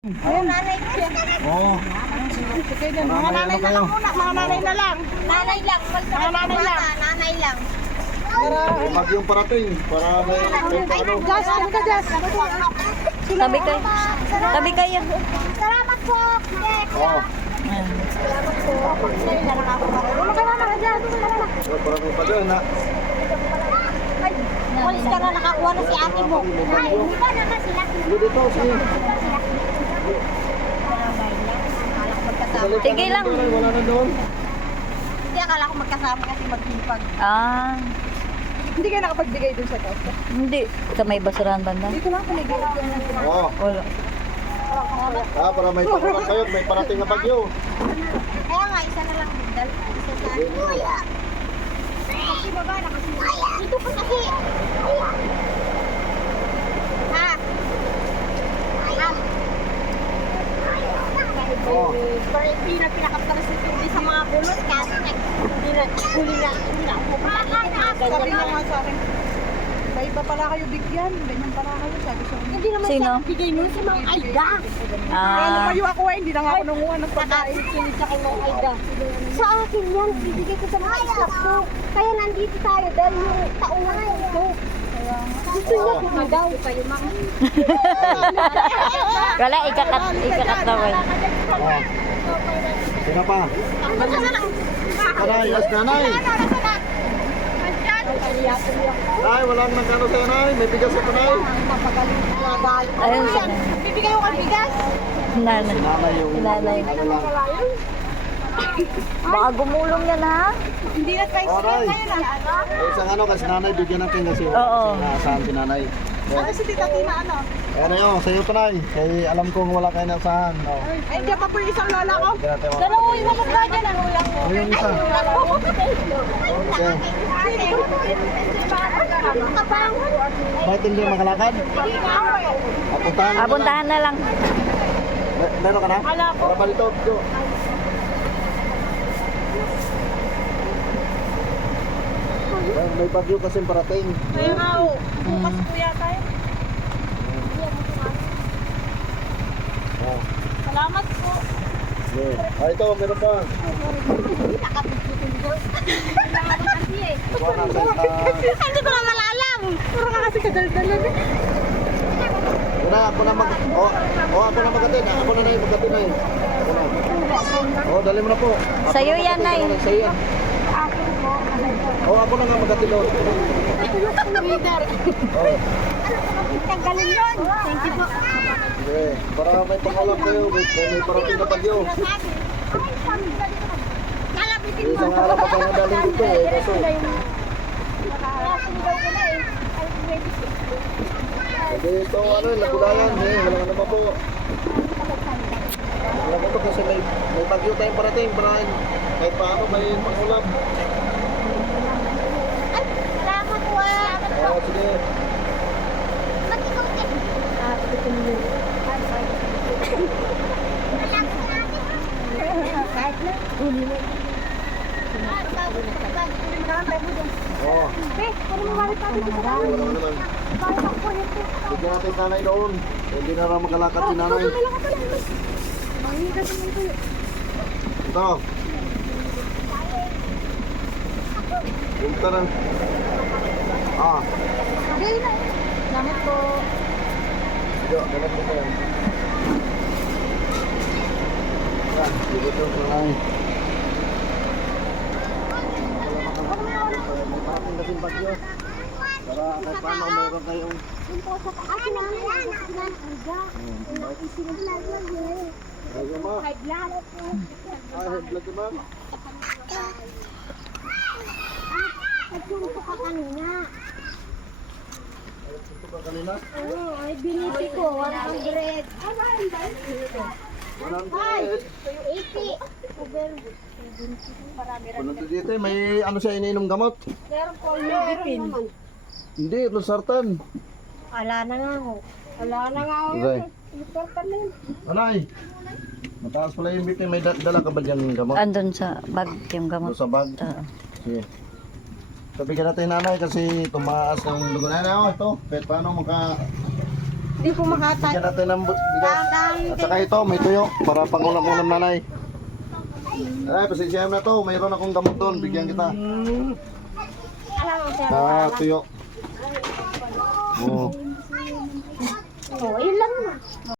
Ayun, nanay ko yan. Oo. Mga nanay na lang muna, mga nanay na lang. Nanay lang, Mga nanay lang. nanay lang. May bagyong parating. Para may ano. Jas, ano ka Jas? Tabi kayo. Tabi kayo. Salamat po. Oo. Salamat po. Ano ka naman Jas? Para may bagyo na. Ay, walis ka na, nakakuha na si ate mo. Ay, hindi ba naman sila? Dito, sige. Sige lang. Wala na doon. Hindi, akala ko magkasama kasi maghipag. Ah, Hindi kayo nakapagbigay dun sa taas. hindi. Sa may basurahan banda. Dito lang ako nag-iigay. Oo. Wala. Para may pangulak kayo, may parating na bagyo. Kaya nga, isa na lang bindal. Isa sa kuya. Kasi baba na kasi. Dito pa kasi. Ha? Oo. Pero hindi na pinakaptaras ng tubig sa mga bulot kasi hindi na ako pupunta. Sabi na nga sa akin, may iba pala kayo bigyan, ganyan pala kayo, sabi sa akin. Hindi naman Sino? siya bigay nun si Mang Aida. Ah, Ano kayo ako hindi na nga ako nanguha ng pagkain. Sunod sa kay Mang Aida. Sa akin yan, bibigay ko sa mga staff ko. Kaya nandito tayo dahil yung taungan ito. Gusto niya kung daw kayo, Mang. Wala, ikakat naman. Oo. Sino pa? Nanay, yes, nanay. Nay, walang nagkano sa'yo, nay. May bigas ako, nay. Ayun siya. Bibigay ko kang bigas. Nanay. Si nanay yung Nanay. ano lang. Baka gumulong yan ha? Hindi na tayo Oh, sila nay. ngayon ah. Isang ano kasi nanay, bigyan natin kasi Oo. naasahan si nanay. Ano si Tita Tina ano? Ayan na yun, sa'yo pa nay. Kaya alam kong wala kayo naasahan. No. Ay, diyan pa po yung isang lola ko. Bigyan natin mga- Dalawa yung mga dyan ang ulam ko. Ano yung isa? Okay. Bakit hindi makalakad? Apuntahan mo na lang. Puntahan na lang. Meron ka na? Wala po. Para balito. Go. May bagyo kasi parating. Kaya nga o. Bukas po yata yun. Oh. Salamat po. Yeah. Ito, meron pa. Kuha na sa Hindi ko na malalam. Puro ka kasi kadaldalan eh. ako na mag... ako na magatid. Ako na yung magatid na yun. Ako na. Dali mo na po. Ako Sa'yo na yan, magatid, Nay. ako na, Sa'yo yan. Ako na nga magatid doon. Leader. Tanggalin yun. Thank you po. Sige. Para may pangulam kayo. May parating na bagyo. Kalabitin mo. Isang araw pa tayo nadaling dito eh. Kaso, dito ano, nagulayan. Wala nga naman po. Wala ko to kasi may bagyo tayong parating. Parahin. Kahit paano may pangulam. Salamat po. Sige. Kahit na. Oo. Eh, ano mo balik natin dito? Wala naman. Bigyan natin nanay doon. Hindi na raw makalakad si nanay. Ito. Punta na. Salamat po. Sige, dapat mo yan. Yan, bigyan doon sa nanay. May parating kasing bagyo. Para kahit paano meron kayong... Bagyo mo. Ay, head blood ka ba? Nagpunto ka kanina. Ito ka kanina? Oo, ay biniti ko. 100. 100. 80. Punod dito may ano siya iniinom gamot? Meron po lupin. Hindi, losartan. Wala na nga ho. Wala na nga ho. Okay. Lupin na yun. Anay, mataas pala yung BP. May dala ka ba dyan gamot? Andun sa bag yung gamot. Doon sa bag? Oo. Sige. Sabihin natin nanay kasi tumaas ng dugo na ito. Kahit paano Hindi po makatay. Bigyan natin ng bigas. At saka ito, may tuyo para pangulam-ulam nanay. Ay, pasensyahan na to. Mayroon akong gamot doon. Bigyan kita. Alam mo, sir. Tuyo. Oo.